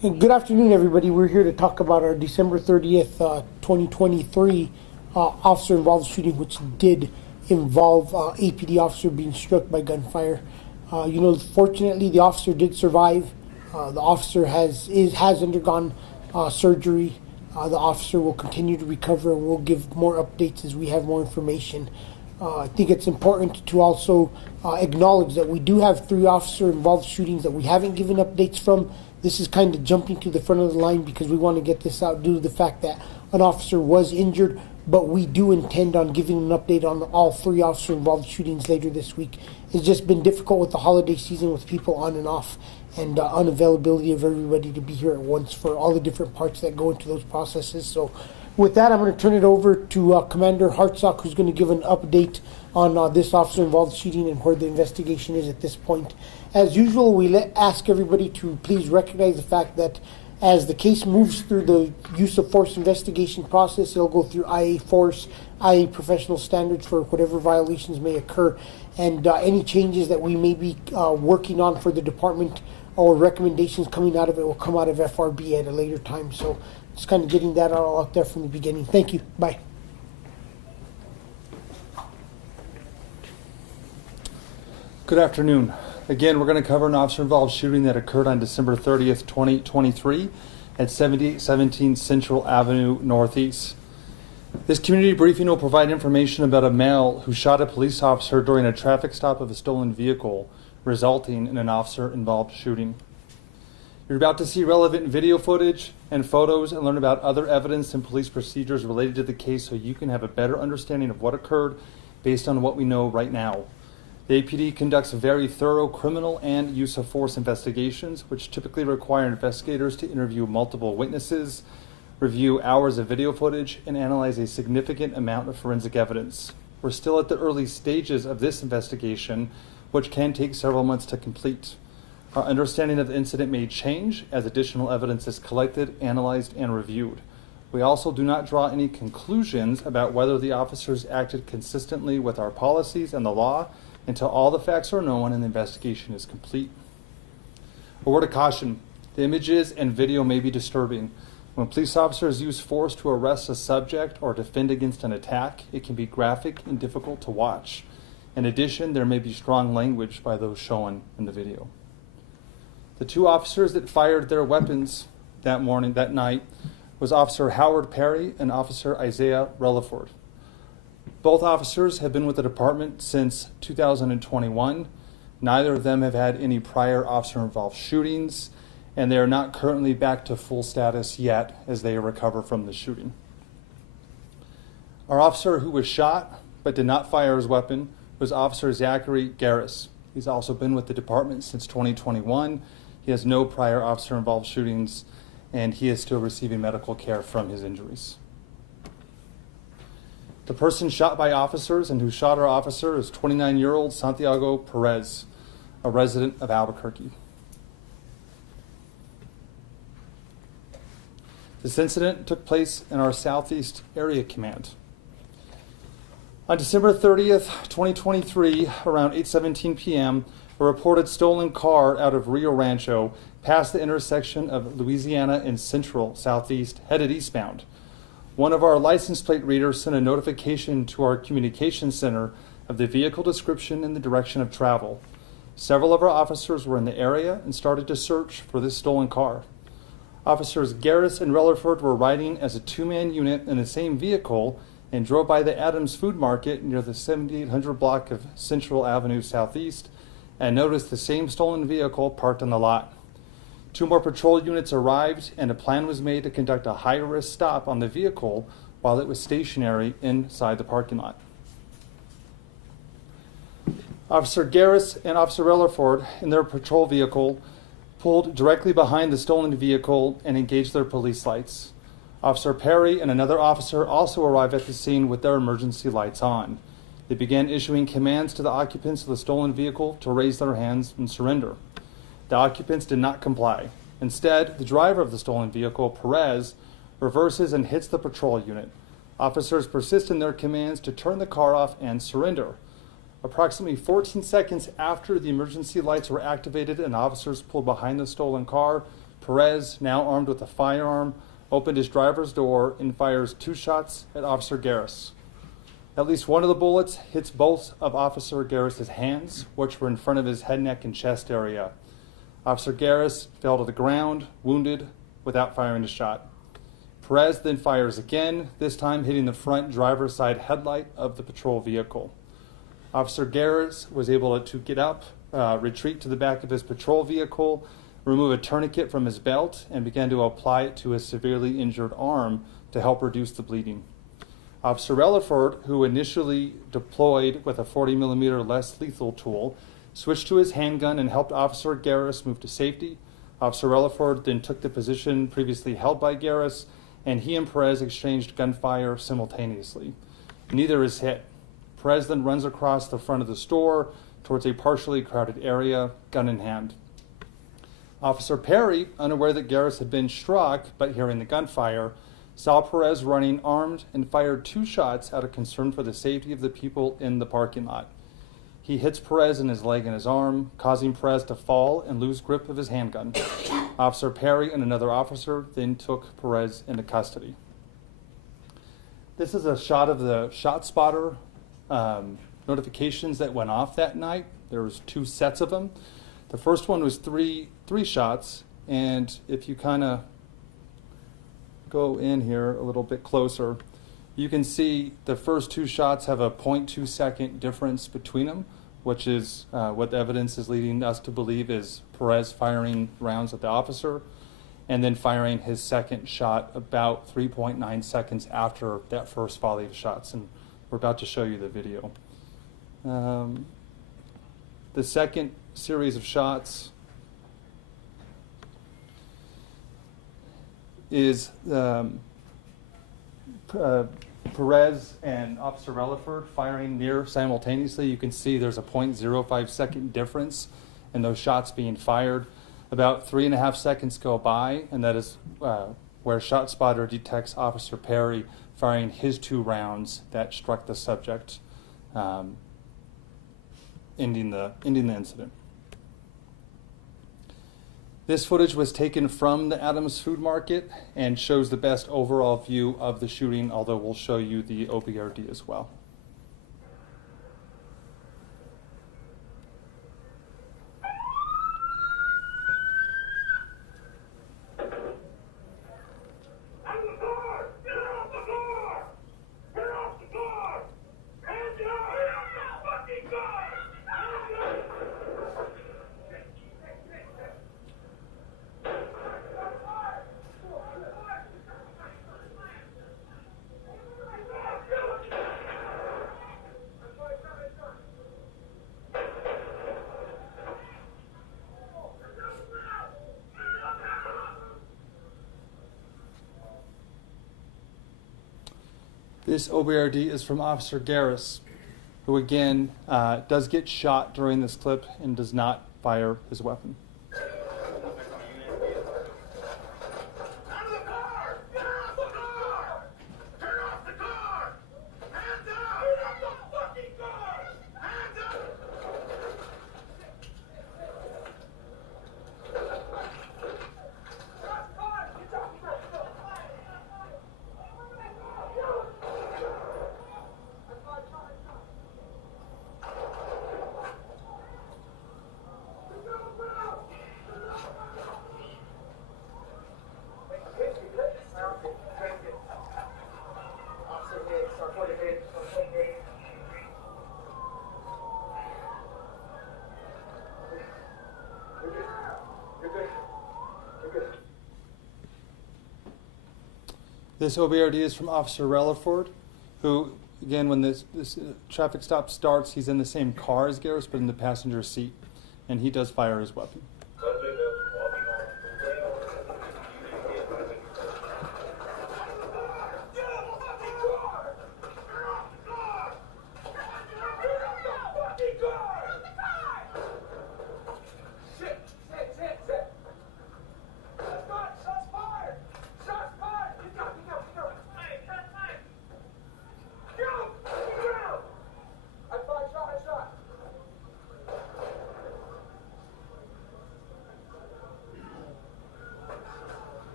Good afternoon, everybody. We're here to talk about our December 30th, 2023 officer-involved shooting, which did involve APD officer being struck by gunfire. Fortunately, the officer did survive. The officer has undergone surgery. The officer will continue to recover, and we'll give more updates as we have more information. I think it's important to also acknowledge that we do have 3 officer-involved shootings that we haven't given updates from. This is kind of jumping to the front of the line because we want to get this out due to the fact that an officer was injured, but we do intend on giving an update on all 3 officer-involved shootings later this week. It's just been difficult with the holiday season with people on and off and unavailability of everybody to be here at once for all the different parts that go into those processes. So with that, I'm going to turn it over to Commander Hartsock, who's going to give an update on this officer-involved shooting and where the investigation is at this point. As usual, we ask everybody to please recognize the fact that as the case moves through the use of force investigation process, it'll go through IA force, IA professional standards for whatever violations may occur, and any changes that we may be working on for the department or recommendations coming out of it will come out of FRB at a later time. So just kind of getting that all out there from the beginning. Thank you. Bye. Good afternoon. Again, we're going to cover an officer-involved shooting that occurred on December 30th, 2023 at 7817 Central Avenue Northeast. This community briefing will provide information about a male who shot a police officer during a traffic stop of a stolen vehicle, resulting in an officer-involved shooting. You're about to see relevant video footage and photos and learn about other evidence and police procedures related to the case so you can have a better understanding of what occurred based on what we know right now. The APD conducts very thorough criminal and use of force investigations, which typically require investigators to interview multiple witnesses, review hours of video footage, and analyze a significant amount of forensic evidence. We're still at the early stages of this investigation, which can take several months to complete. Our understanding of the incident may change as additional evidence is collected, analyzed, and reviewed. We also do not draw any conclusions about whether the officers acted consistently with our policies and the law until all the facts are known and the investigation is complete. A word of caution: the images and video may be disturbing. When police officers use force to arrest a subject or defend against an attack, it can be graphic and difficult to watch. In addition, there may be strong language by those shown in the video. The 2 officers that fired their weapons that night was Officer Howard Perry and Officer Isaiah Relaford. Both officers have been with the department since 2021. Neither of them have had any prior officer-involved shootings, and they are not currently back to full status yet as they recover from the shooting. Our officer who was shot but did not fire his weapon was Officer Zachary Garris. He's also been with the department since 2021. He has no prior officer-involved shootings, and he is still receiving medical care from his injuries. The person shot by officers and who shot our officer is 29-year-old Santiago Perez, a resident of Albuquerque. This incident took place in our Southeast Area Command. On December 30th, 2023, around 8:17 p.m., a reported stolen car out of Rio Rancho passed the intersection of Louisiana and Central Southeast, headed eastbound. One of our license plate readers sent a notification to our communications center of the vehicle description and the direction of travel. Several of our officers were in the area and started to search for this stolen car. Officers Garris and Relaford were riding as a 2-man unit in the same vehicle and drove by the Adams Food Market near the 7800 block of Central Avenue Southeast and noticed the same stolen vehicle parked on the lot. 2 more patrol units arrived, and a plan was made to conduct a high-risk stop on the vehicle while it was stationary inside the parking lot. Officer Garris and Officer Relaford, in their patrol vehicle, pulled directly behind the stolen vehicle and engaged their police lights. Officer Perry and another officer also arrived at the scene with their emergency lights on. They began issuing commands to the occupants of the stolen vehicle to raise their hands and surrender. The occupants did not comply. Instead, the driver of the stolen vehicle, Perez, reverses and hits the patrol unit. Officers persist in their commands to turn the car off and surrender. Approximately 14 seconds after the emergency lights were activated and officers pulled behind the stolen car, Perez, now armed with a firearm, opened his driver's door and fires 2 shots at Officer Garris. At least one of the bullets hits both of Officer Garris's hands, which were in front of his head, neck, and chest area. Officer Garris fell to the ground, wounded, without firing a shot. Perez then fires again, this time hitting the front driver's side headlight of the patrol vehicle. Officer Garris was able to get up, retreat to the back of his patrol vehicle, remove a tourniquet from his belt, and began to apply it to his severely injured arm to help reduce the bleeding. Officer Relaford, who initially deployed with a 40mm less lethal tool, switched to his handgun and helped Officer Garris move to safety. Officer Relaford then took the position previously held by Garris, and he and Perez exchanged gunfire simultaneously. Neither is hit. Perez then runs across the front of the store towards a partially crowded area, gun in hand. Officer Perry, unaware that Garris had been struck but hearing the gunfire, saw Perez running armed and fired 2 shots out of concern for the safety of the people in the parking lot. He hits Perez in his leg and his arm, causing Perez to fall and lose grip of his handgun. Officer Perry and another officer then took Perez into custody. This is a shot of the shot spotter notifications that went off that night. There was 2 sets of them. The first one was three shots, and if you kind of go in here a little bit closer, you can see the first 2 shots have a 0.2 second difference between them, which is what the evidence is leading us to believe is Perez firing rounds at the officer and then firing his second shot about 3.9 seconds after that first volley of shots. And we're about to show you the video. The second series of shots is Perez and Officer Relaford firing near simultaneously. You can see there's a 0.05 second difference in those shots being fired. About 3.5 seconds go by, and that is where shot spotter detects Officer Perry firing his 2 rounds that struck the subject, ending the incident. This footage was taken from the Adams Food Market and shows the best overall view of the shooting, although we'll show you the OBRD as well. This OBRD is from Officer Garris, who again does get shot during this clip and does not fire his weapon. This OBRD is from Officer Relaford, who, again, when this traffic stop starts, he's in the same car as Garris, but in the passenger seat, and he does fire his weapon.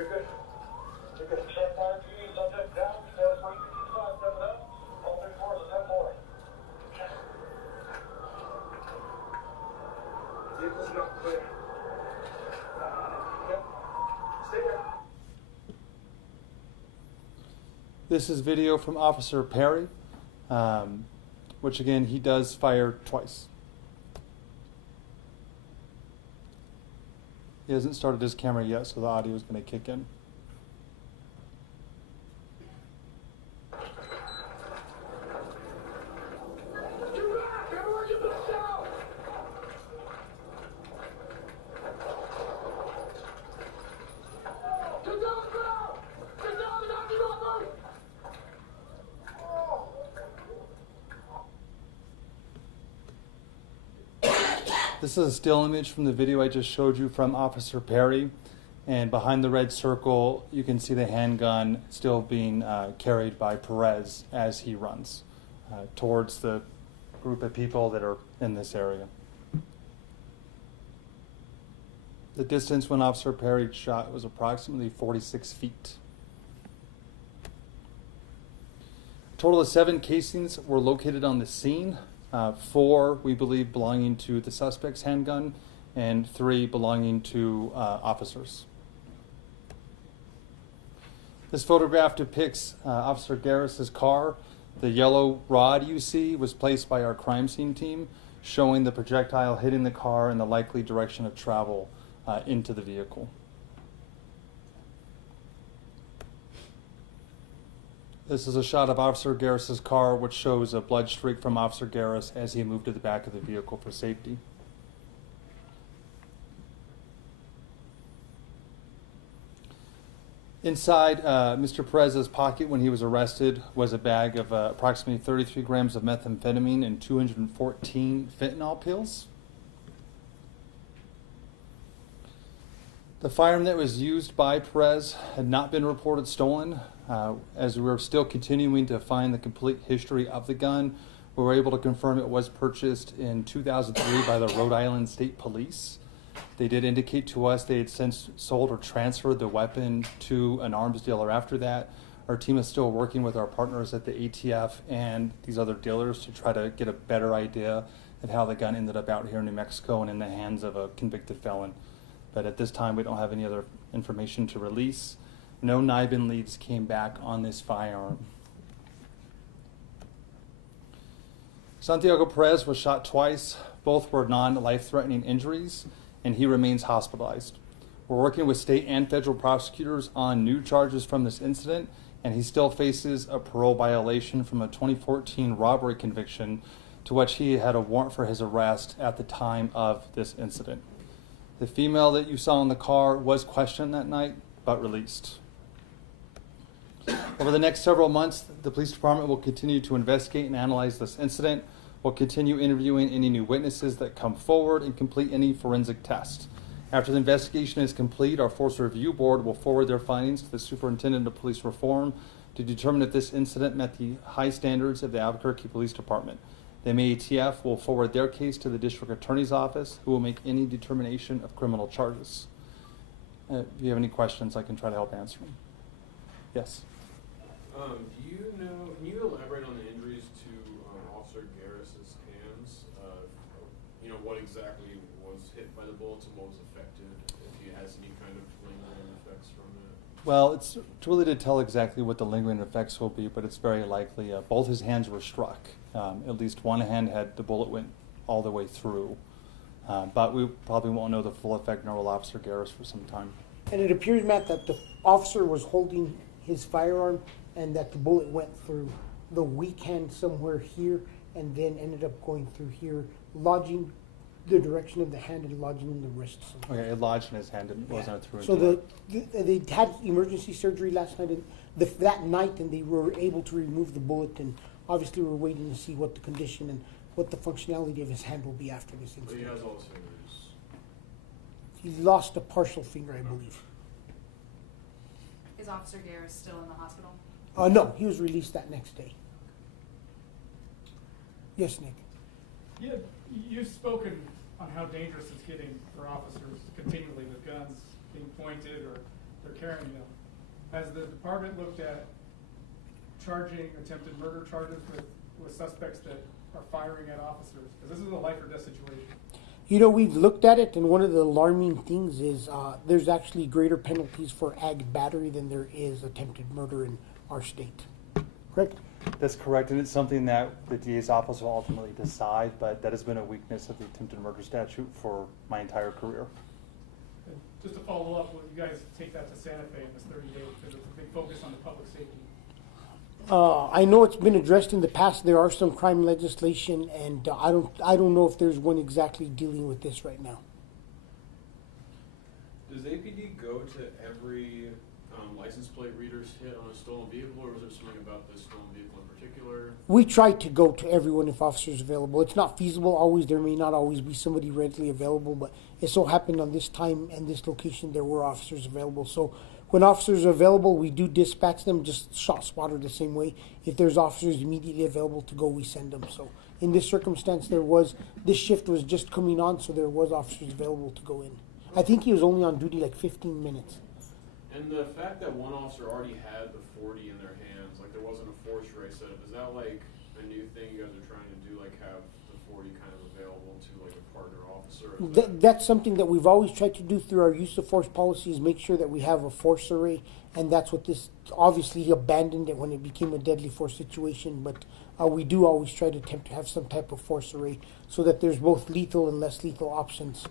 You're good. You're good. Check KRQE, subject down, status 4225, coming up. All 3 floors is 10 more. Vehicle's not clear. Yep. Stay there. This is video from Officer Perry, which again, he does fire twice. He hasn't started his camera yet, so the audio is going to kick in. This is a still image from the video I just showed you from Officer Perry, and behind the red circle you can see the handgun still being carried by Perez as he runs towards the group of people that are in this area. The distance when Officer Perry shot was approximately 46 feet. A total of 7 casings were located on the scene. 4, we believe, belonging to the suspect's handgun, and 3 belonging to officers. This photograph depicts Officer Garris's car. The yellow rod you see was placed by our crime scene team, showing the projectile hitting the car and the likely direction of travel into the vehicle. This is a shot of Officer Garris's car, which shows a blood streak from Officer Garris as he moved to the back of the vehicle for safety. Inside Mr. Perez's pocket when he was arrested was a bag of approximately 33 grams of methamphetamine and 214 fentanyl pills. The firearm that was used by Perez had not been reported stolen. As we were still continuing to find the complete history of the gun, we were able to confirm it was purchased in 2003 by the Rhode Island State Police. They did indicate to us they had since sold or transferred the weapon to an arms dealer after that. Our team is still working with our partners at the ATF and these other dealers to try to get a better idea of how the gun ended up out here in New Mexico and in the hands of a convicted felon. But at this time, we don't have any other information to release. No NIBIN leads came back on this firearm. Santiago Perez was shot twice. Both were non-life-threatening injuries, and he remains hospitalized. We're working with state and federal prosecutors on new charges from this incident, and he still faces a parole violation from a 2014 robbery conviction to which he had a warrant for his arrest at the time of this incident. The female that you saw in the car was questioned that night, but released. Over the next several months, the police department will continue to investigate and analyze this incident. We'll continue interviewing any new witnesses that come forward and complete any forensic tests. After the investigation is complete, our Force Review Board will forward their findings to the Superintendent of Police Reform to determine if this incident met the high standards of the Albuquerque Police Department. The MATF will forward their case to the District Attorney's Office, who will make any determination of criminal charges. If you have any questions, I can try to help answer them. Yes? Can you elaborate on the injuries to Officer Garris's hands? What exactly was hit by the bullets and what was affected, if he has any kind of lingering effects from it? Well, it's too early to tell exactly what the lingering effects will be, but it's very likely. Both his hands were struck. At least one hand had the bullet went all the way through. But we probably won't know the full effect, nor will Officer Garris for some time. And it appears, Matt, that the officer was holding his firearm and that the bullet went through the weak hand somewhere here and then ended up going through here, lodging the direction of the hand and lodging in the wrist somewhere. Okay, it lodged in his hand and wasn't through. So they had emergency surgery last night, and that night, and they were able to remove the bullet, and obviously we're waiting to see what the condition and what the functionality of his hand will be after this incident. But he has all his fingers. He lost a partial finger, I believe. Is Officer Garris still in the hospital? No, he was released that next day. Yes, Nick. Yeah, you've spoken on how dangerous it's getting for officers continually with guns being pointed or they're carrying them. Has the department looked at charging attempted murder charges with suspects that are firing at officers? Because this is a life or death situation. You know, we've looked at it, and one of the alarming things is there's actually greater penalties for ag battery than there is attempted murder in our state. Correct? That's correct, and it's something that the DA's office will ultimately decide, but that has been a weakness of the attempted murder statute for my entire career. And just to follow up, will you guys take that to Santa Fe in this 30 days? Because it's a big focus on the public safety. I know it's been addressed in the past. There are some crime legislation, and I don't know if there's one exactly dealing with this right now. Does APD go to every license plate reader's hit on a stolen vehicle, or was there something about this stolen vehicle in particular? We try to go to everyone if officers available. It's not feasible always. There may not always be somebody readily available, but it so happened on this time and this location there were officers available. So when officers are available, we do dispatch them, just shot spotter the same way. If there's officers immediately available to go, we send them. So in this circumstance, this shift was just coming on, so there was officers available to go in. I think he was only on duty like 15 minutes. And the fact that one officer already had the 40 in their hands, like there wasn't a force race set up, is that like a new thing you guys are trying to do, like have the 40 kind of available to like a partner officer? Or is That's something that we've always tried to do through our use of force policy, is make sure that we have a force array, and that's what this, obviously he abandoned it when it became a deadly force situation, but we do always try to attempt to have some type of force array so that there's both lethal and less lethal options.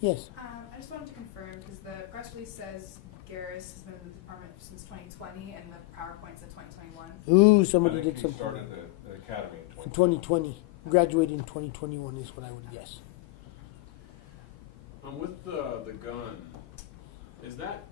Yes. I just wanted to confirm, because the press release says Garris has been in the department since 2020, and the PowerPoint's at 2021. Ooh, somebody I think did he something. started the academy in In 2020. Graduated in 2021 is what I would guess. with the gun, is that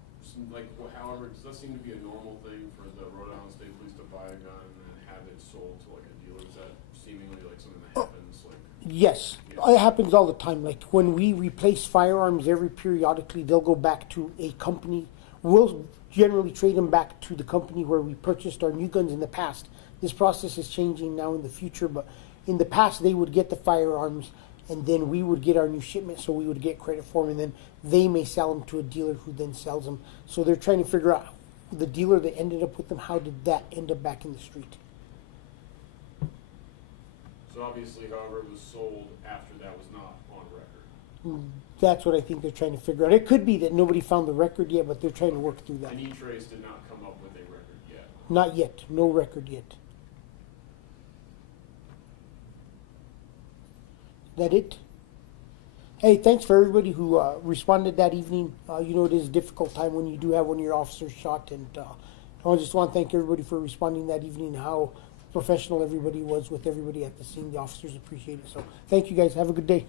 like, however, does that seem to be a normal thing for the Rhode Island State Police to buy a gun and then have it sold to like a dealer? Is that seemingly like something that happens like? Yes, it happens all the time. Like when we replace firearms periodically, they'll go back to a company. We'll generally trade them back to the company where we purchased our new guns in the past. This process is changing now in the future, but in the past they would get the firearms and then we would get our new shipment, so we would get credit for them, and then they may sell them to a dealer who then sells them. So they're trying to figure out, the dealer that ended up with them, how did that end up back in the street? So obviously, however it was sold after that was not on record. That's what I think they're trying to figure out. It could be that nobody found the record yet, but they're trying to work through that. And E-Trace did not come up with a record yet. Not yet. No record yet. That it? Hey, thanks for everybody who responded that evening. You know, it is a difficult time when you do have one of your officers shot, and I just want to thank everybody for responding that evening, how professional everybody was with everybody at the scene. The officers appreciate it. So thank you guys. Have a good day.